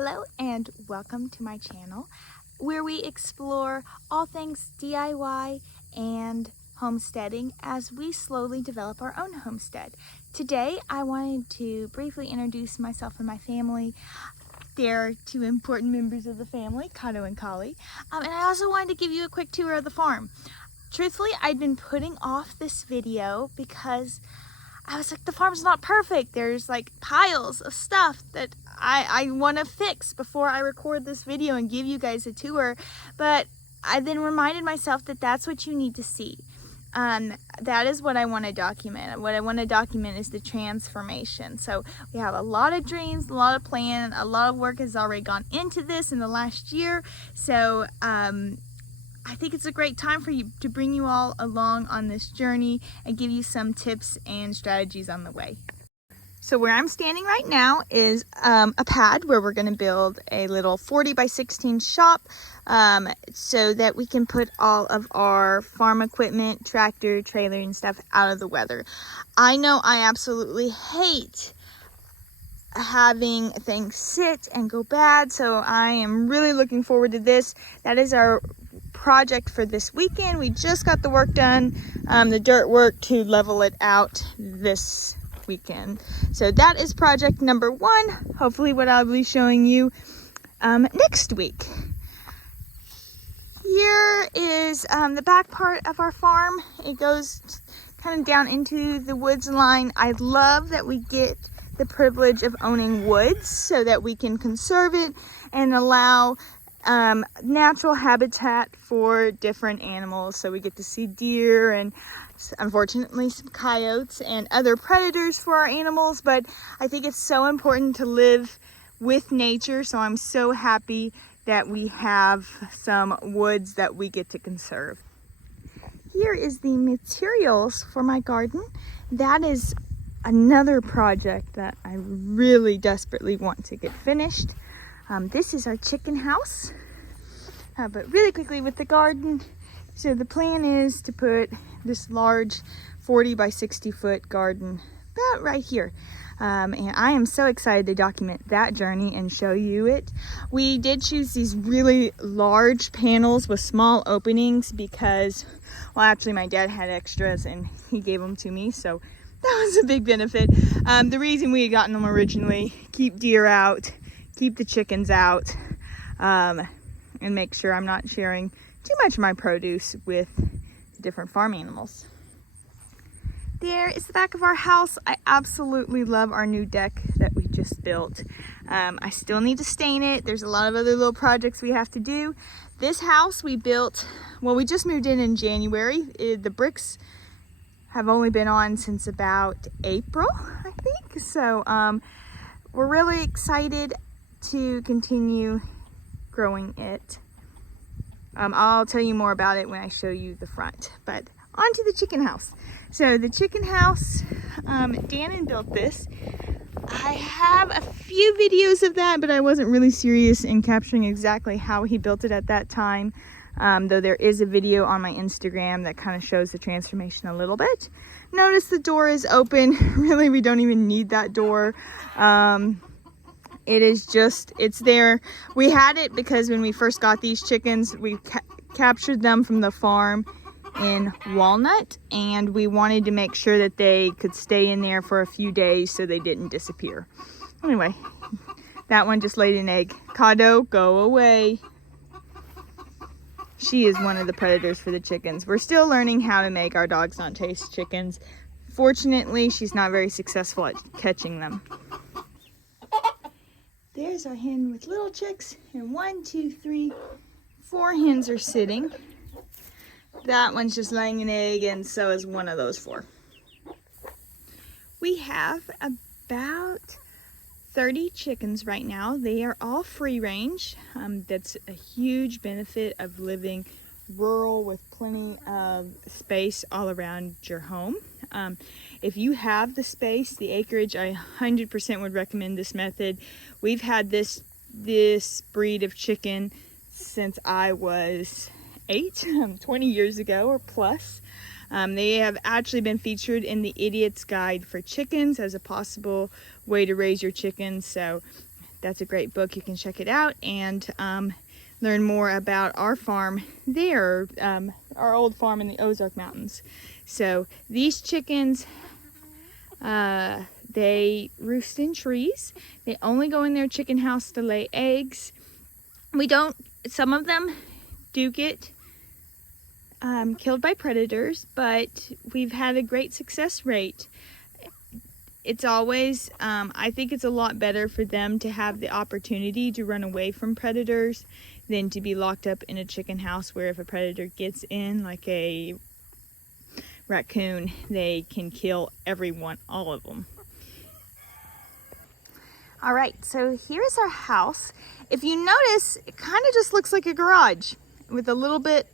Hello and welcome to my channel where we explore all things DIY and homesteading as we slowly develop our own homestead. Today I wanted to briefly introduce myself and my family. They're two important members of the family, Kato and Kali, and I also wanted to give you a quick tour of the farm. Truthfully, I'd been putting off this video because I was like, the farm's not perfect. There's like piles of stuff that I want to fix before I record this video and give you guys a tour. But I then reminded myself that that's what you need to see. That is what I want to document. What I want to document is the transformation. So we have a lot of dreams, a lot of plan, a lot of work has already gone into this in the last year. So I think it's a great time for you to bring you all along on this journey and give you some tips and strategies on the way. So where I'm standing right now is a pad where we're going to build a little 40 by 16 shop so that we can put all of our farm equipment, tractor, trailer, and stuff out of the weather. I know I absolutely hate having things sit and go bad, so I am really looking forward to this. That is our project for this weekend. We just got the work done, the dirt work to level it out this weekend. So that is project number one. Hopefully what I'll be showing you next week. Here is the back part of our farm. It goes kind of down into the woods line. I love that we get the privilege of owning woods so that we can conserve it and allow natural habitat for different animals. So we get to see deer and unfortunately some coyotes and other predators for our animals, but I think it's so important to live with nature, so I'm so happy that we have some woods that we get to conserve. Here is the materials for my garden. That is another project that I really desperately want to get finished. This is our chicken house, but really quickly with the garden. So the plan is to put this large 40 by 60 foot garden about right here. And I am so excited to document that journey and show you it. We did choose these really large panels with small openings because, well, actually my dad had extras and he gave them to me, so that was a big benefit. The reason we had gotten them originally, keep deer out, keep the chickens out, and make sure I'm not sharing too much of my produce with different farm animals. There is the back of our house. I absolutely love our new deck that we just built. I still need to stain it. There's a lot of other little projects we have to do. This house we built, well, we just moved in January. The bricks have only been on since about April, I think. So we're really excited to continue growing it. I'll tell you more about it when I show you the front, but on to the chicken house. So the chicken house, Dannon built this. I have a few videos of that, but I wasn't really serious in capturing exactly how he built it at that time. Though there is a video on my Instagram that kind of shows the transformation a little bit. Notice the door is open. Really, we don't even need that door. It is just, it's there. We had it because when we first got these chickens, we captured them from the farm in Walnut, and we wanted to make sure that they could stay in there for a few days so they didn't disappear. Anyway, that one just laid an egg. Kado, go away. She is one of the predators for the chickens. We're still learning how to make our dogs not taste chickens. Fortunately, she's not very successful at catching them. There's our hen with little chicks, and 1, 2, 3, 4 hens are sitting. That one's just laying an egg, and so is one of those 4. We have about 30 chickens right now. They are all free range. That's a huge benefit of living rural with plenty of space all around your home. If you have the space, the acreage, I 100% would recommend this method. We've had this breed of chicken since I was 8, 20 years ago or plus. They have actually been featured in the Idiot's Guide for Chickens as a possible way to raise your chickens. So that's a great book. You can check it out and learn more about our farm there, our old farm in the Ozark Mountains. So these chickens, they roost in trees. They only go in their chicken house to lay eggs. Some of them do get killed by predators, but we've had a great success rate. It's always, I think it's a lot better for them to have the opportunity to run away from predators than to be locked up in a chicken house where if a predator gets in, like a raccoon, they can kill everyone, all of them. All right, so here's our house. If you notice, it kind of just looks like a garage with a little bit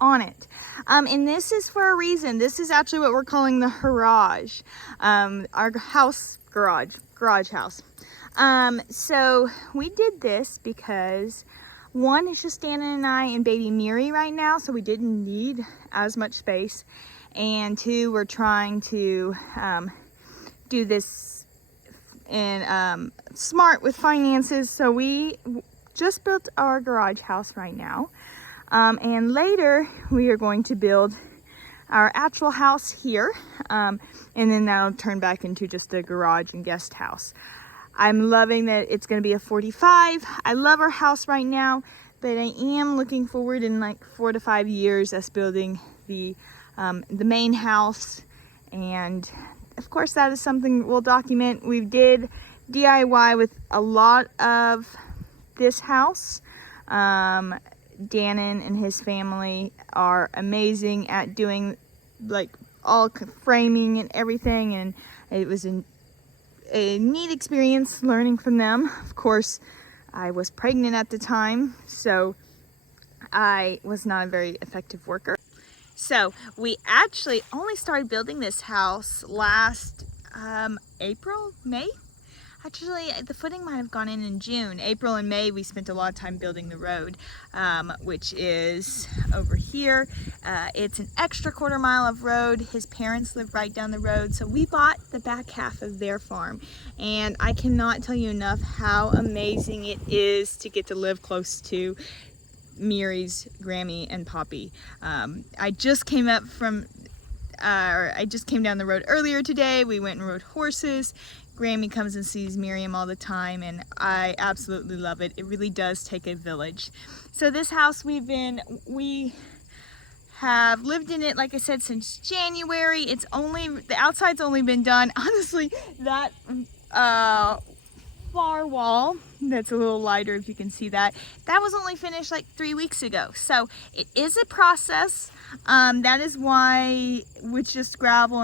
on it. And this is for a reason. This is actually what we're calling the garage. Our garage house. So we did this because one, it's just Dana and I and baby Miri right now, so we didn't need as much space. And two, we're trying to do this in smart with finances. So we just built our garage house right now. And later we are going to build our actual house here, and then that'll turn back into just a garage and guest house. I'm loving that it's going to be a 45. I love our house right now, but I am looking forward in like 4 to 5 years us building the main house, and of course that is something we'll document. We did DIY with a lot of this house. Dannon and his family are amazing at doing like all framing and everything, and it was a neat experience learning from them. Of course, I was pregnant at the time, so I was not a very effective worker. So we actually only started building this house last May. Actually, the footing might have gone in June. April and May, we spent a lot of time building the road, which is over here. It's an extra quarter mile of road. His parents live right down the road, so we bought the back half of their farm. And I cannot tell you enough how amazing it is to get to live close to Miri's Grammy and Poppy. I just came down the road earlier today. We went and rode horses. Grammy comes and sees Miriam all the time, and I absolutely love it. It really does take a village. So this house we have lived in it, like I said, since January. The outside's only been done. Honestly, that far wall, that's a little lighter if you can see that, that was only finished like 3 weeks ago. So it is a process. That is why with just gravel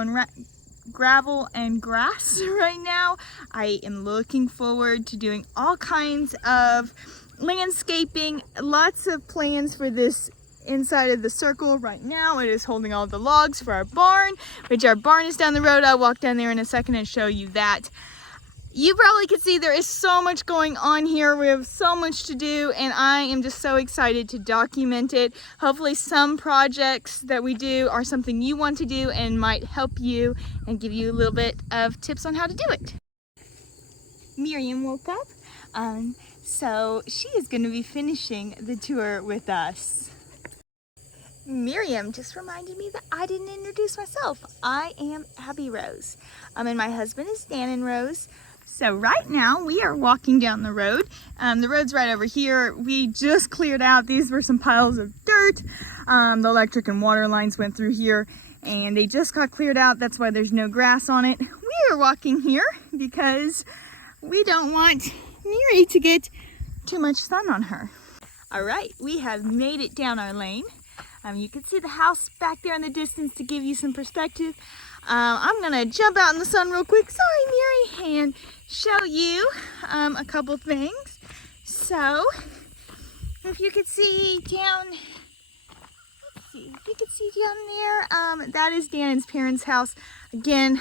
and grass right now, I am looking forward to doing all kinds of landscaping. Lots of plans for this inside of the circle. Right now it is holding all the logs for our barn, which our barn is down the road. I'll walk down there in a second and show you that. You probably can see there is so much going on here. We have so much to do, and I am just so excited to document it. Hopefully some projects that we do are something you want to do and might help you and give you a little bit of tips on how to do it. Miriam woke up, so she is going to be finishing the tour with us. Miriam just reminded me that I didn't introduce myself. I am Abby Rose, and my husband is Dannon Rose. So right now we are walking down the road. The road's right over here. We just cleared out. These were some piles of dirt. The electric and water lines went through here and they just got cleared out. That's why there's no grass on it. We are walking here because we don't want Miri to get too much sun on her. All right, we have made it down our lane. You can see the house back there in the distance to give you some perspective. I'm gonna jump out in the sun real quick, sorry Miri, and show you a couple things. So, if you could see down, there, that is Dannon's parents' house. Again,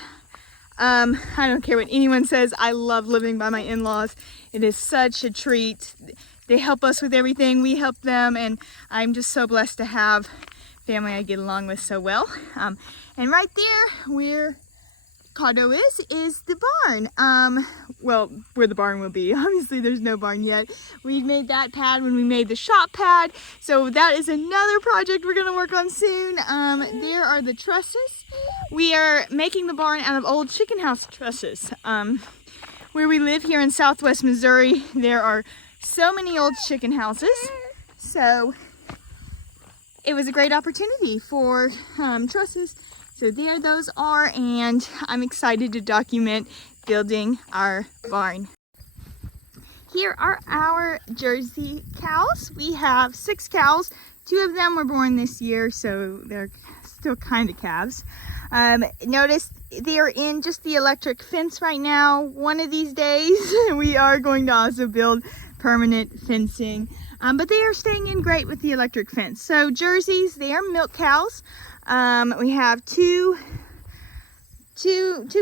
I don't care what anyone says, I love living by my in-laws. It is such a treat. They help us with everything, we help them, and I'm just so blessed to have family I get along with so well. And right there, we're condo is the barn. Well, where the barn will be. Obviously there's no barn yet. We made that pad when we made the shop pad. So that is another project we're gonna work on soon. There are the trusses. We are making the barn out of old chicken house trusses. Where we live here in Southwest Missouri, there are so many old chicken houses. So it was a great opportunity for trusses. So there those are, and I'm excited to document building our barn. Here are our Jersey cows. We have 6 cows. 2 of them were born this year, so they're still kind of calves. Notice they are in just the electric fence right now. One of these days we are going to also build permanent fencing, but they are staying in great with the electric fence. So Jerseys, they are milk cows. We have two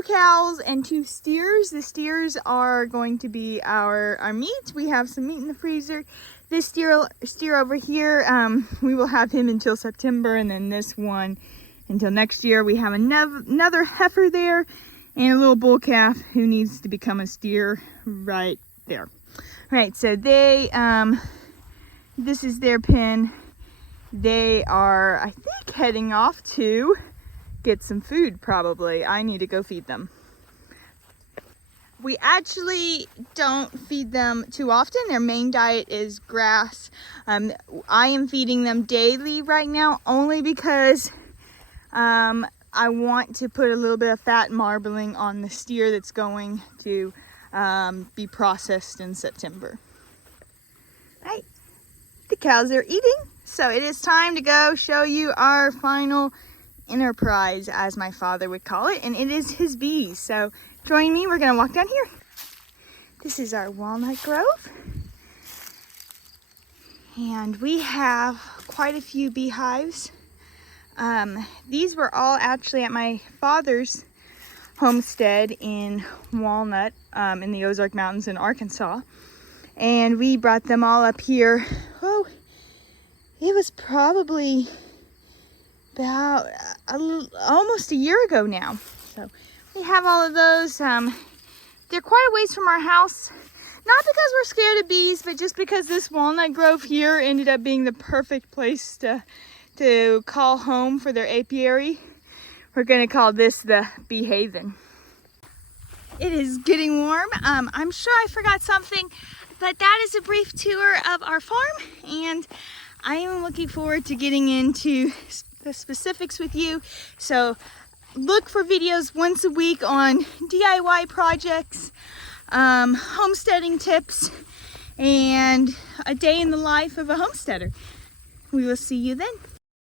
cows and 2 steers. The steers are going to be our meat. We have some meat in the freezer. This steer over here, we will have him until September, and then this one until next year. We have another heifer there and a little bull calf who needs to become a steer right there. All right, so they, this is their pen. They are, I think, heading off to get some food probably. I need to go feed them. We actually don't feed them too often. Their main diet is grass. I am feeding them daily right now only because I want to put a little bit of fat marbling on the steer that's going to be processed in September. Right, the cows are eating, so it is time to go show you our final enterprise, as my father would call it, and it is his bees. So join me, we're gonna walk down here. This is our walnut grove, and we have quite a few beehives. These were all actually at my father's homestead in Walnut, in the Ozark Mountains in Arkansas, and we brought them all up here. Oh, it was probably about almost a year ago now. So we have all of those. They're quite a ways from our house, not because we're scared of bees, but just because this walnut grove here ended up being the perfect place to call home for their apiary. We're gonna call this the bee haven. It is getting warm. I'm sure I forgot something, but that is a brief tour of our farm, and I am looking forward to getting into the specifics with you. So look for videos once a week on DIY projects, homesteading tips, and a day in the life of a homesteader. We will see you then.